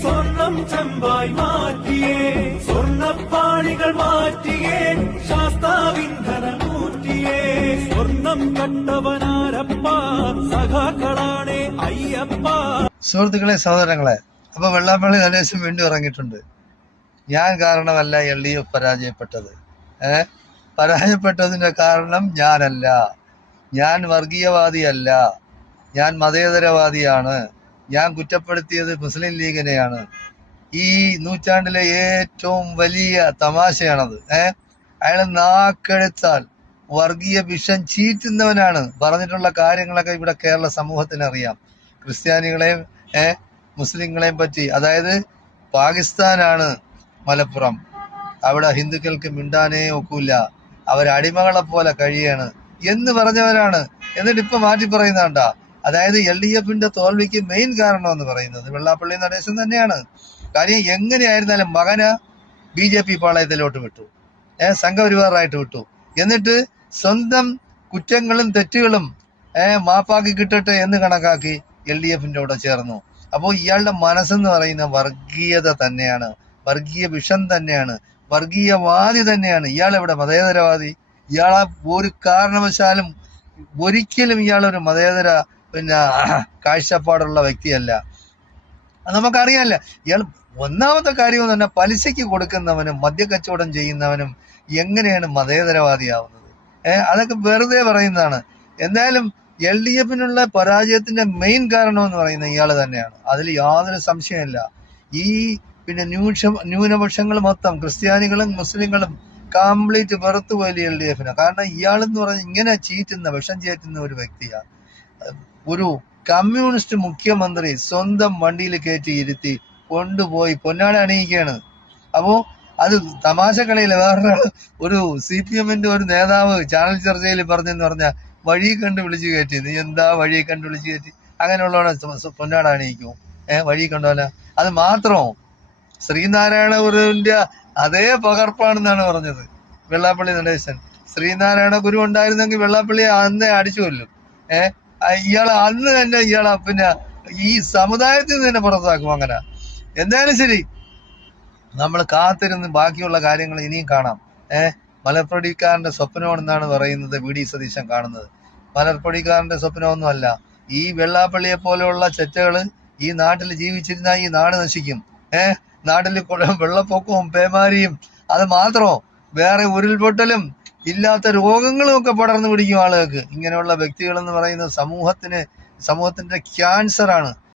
സ്വർണം ചെമ്പായി മാറ്റിയേ, സ്വർണ്ണപ്പാളികൾ മാറ്റിയേ, ശാസ്താവിന്ധനൂറ്റിയേ. സ്വർണം കണ്ടവനാരപ്പ, സഖാക്കളാണേ അയ്യപ്പ. സുഹൃത്തുക്കളെ, സഹോദരങ്ങളെ, അപ്പൊ വെള്ളാപ്പള്ളി നടേശൻ വീണ്ടും ഇറങ്ങിയിട്ടുണ്ട്. ഞാൻ കാരണമല്ല LDF പരാജയപ്പെട്ടത്. പരാജയപ്പെട്ടതിന്റെ കാരണം ഞാനല്ല, ഞാൻ വർഗീയവാദിയല്ല, ഞാൻ മതേതരവാദിയാണ്. ഞാൻ കുറ്റപ്പെടുത്തിയത് മുസ്ലിം ലീഗിനെയാണ്. ഈ നൂറ്റാണ്ടിലെ ഏറ്റവും വലിയ തമാശയാണത്. അയാൾ നാക്കെടുത്താൽ വർഗീയ വിഷം ചീറ്റുന്നവനാണ്. പറഞ്ഞിട്ടുള്ള കാര്യങ്ങളൊക്കെ ഇവിടെ കേരള സമൂഹത്തിന് അറിയാം. ക്രിസ്ത്യാനികളെയും മുസ്ലിങ്ങളെയും പറ്റി, അതായത് പാകിസ്ഥാനാണ് മലപ്പുറം, അവിടെ ഹിന്ദുക്കൾക്ക് മിണ്ടാനേ ഒക്കില്ല, അവരടിമകളെ പോലെ കഴിയാണ് എന്ന് പറഞ്ഞവരാണ്. എന്നിട്ട് ഇപ്പൊ മാറ്റി പറയുന്നതാണ്ട. അതായത് LDFന്റെ തോൽവിക്ക് മെയിൻ കാരണം എന്ന് പറയുന്നത് വെള്ളാപ്പള്ളി നടേശൻ തന്നെയാണ്. കാര്യം എങ്ങനെയായിരുന്നാലും മകന് BJP പാളയത്തിലോട്ട് വിട്ടു, സംഘപരിവാറായിട്ട് വിട്ടു. എന്നിട്ട് സ്വന്തം കുറ്റങ്ങളും തെറ്റുകളും മാപ്പാക്കി കിട്ടട്ടെ എന്ന് കണക്കാക്കി LDFന്റെ കൂടെ ചേർന്നു. അപ്പോൾ ഇയാളുടെ മനസ്സെന്ന് പറയുന്ന വർഗീയത തന്നെയാണ്, വർഗീയ വിഷം തന്നെയാണ്, വർഗീയവാദി തന്നെയാണ്. ഇയാളെവിടെ മതേതരവാദി? ഇയാളെ ഒരു കാരണവശാലും ഒരിക്കലും ഇയാളൊരു മതേതര കാഴ്ചപ്പാടുള്ള വ്യക്തിയല്ല. അത് നമുക്കറിയാമല്ല. ഇയാൾ ഒന്നാമത്തെ കാര്യം തന്നെ പലിശയ്ക്ക് കൊടുക്കുന്നവനും മദ്യക്കച്ചവടം ചെയ്യുന്നവനും എങ്ങനെയാണ് മതേതരവാദിയാവുന്നത്? അതൊക്കെ വെറുതെ പറയുന്നതാണ്. എന്തായാലും LDFനുള്ള പരാജയത്തിന്റെ മെയിൻ കാരണം എന്ന് പറയുന്നത് ഇയാൾ തന്നെയാണ്, അതിൽ യാതൊരു സംശയമില്ല. ഈ ന്യൂനപക്ഷങ്ങൾ മൊത്തം ക്രിസ്ത്യാനികളും മുസ്ലിങ്ങളും കംപ്ലീറ്റ് വെറുത്തുപോയി LDFന്. കാരണം ഇയാളെന്ന് പറഞ്ഞാൽ ഇങ്ങനെ ചീറ്റുന്ന വിഷം ചീറ്റുന്ന ഒരു വ്യക്തിയാണ്. ഒരു കമ്മ്യൂണിസ്റ്റ് മുഖ്യമന്ത്രി സ്വന്തം വണ്ടിയിൽ കയറ്റി ഇരുത്തി കൊണ്ടുപോയി പൊന്നാട അണിയിക്കുകയാണ്. അപ്പോ അത് തമാശ കളിയില്ല. വേറൊരാൾ ഒരു CPMന്റെ ഒരു നേതാവ് ചാനൽ ചർച്ചയിൽ പറഞ്ഞെന്ന് പറഞ്ഞാൽ വഴി കണ്ട് വിളിച്ചു കയറ്റി. നീ എന്താ വഴി കണ്ട് വിളിച്ചു കയറ്റി? അങ്ങനെയുള്ളവനെ പൊന്നാട അണിയിക്കും? വഴി കണ്ടോല. അത് മാത്രമോ, ശ്രീനാരായണ ഗുരുവിന്റെ അതേ പകർപ്പാണെന്നാണ് പറഞ്ഞത് വെള്ളാപ്പള്ളി നടേശൻ. ശ്രീനാരായണ ഗുരു ഉണ്ടായിരുന്നെങ്കിൽ വെള്ളാപ്പള്ളിയെ അന്നേ അടിച്ചു കൊല്ലും. ഇയാളെ അന്ന് തന്നെ ഈ സമുദായത്തിൽ നിന്ന് തന്നെ പുറത്താക്കും. അങ്ങനെ എന്തായാലും ശരി, നമ്മൾ കാത്തിരുന്ന് ബാക്കിയുള്ള കാര്യങ്ങൾ ഇനിയും കാണാം. മലർപ്പൊടിക്കാരന്റെ സ്വപ്നമാണെന്നാണ് പറയുന്നത് VD സതീശൻ കാണുന്നത്. മലർപ്പൊടിക്കാരന്റെ സ്വപ്നമൊന്നുമല്ല. ഈ വെള്ളാപ്പള്ളിയെ പോലെയുള്ള ചെറ്റകള് ഈ നാട്ടിൽ ജീവിച്ചിരുന്നാൽ ഈ നാട് നശിക്കും. നാട്ടിൽ വെള്ളപ്പൊക്കവും പേമാരിയും, അത് മാത്രമോ വേറെ ഉരുൾപൊട്ടലും ഇല്ലാത്ത രോഗങ്ങളും ഒക്കെ പടർന്നു പിടിക്കും ആളുകൾക്ക്. ഇങ്ങനെയുള്ള വ്യക്തികൾ എന്ന് പറയുന്നത് സമൂഹത്തിന്റെ ക്യാൻസറാണ്.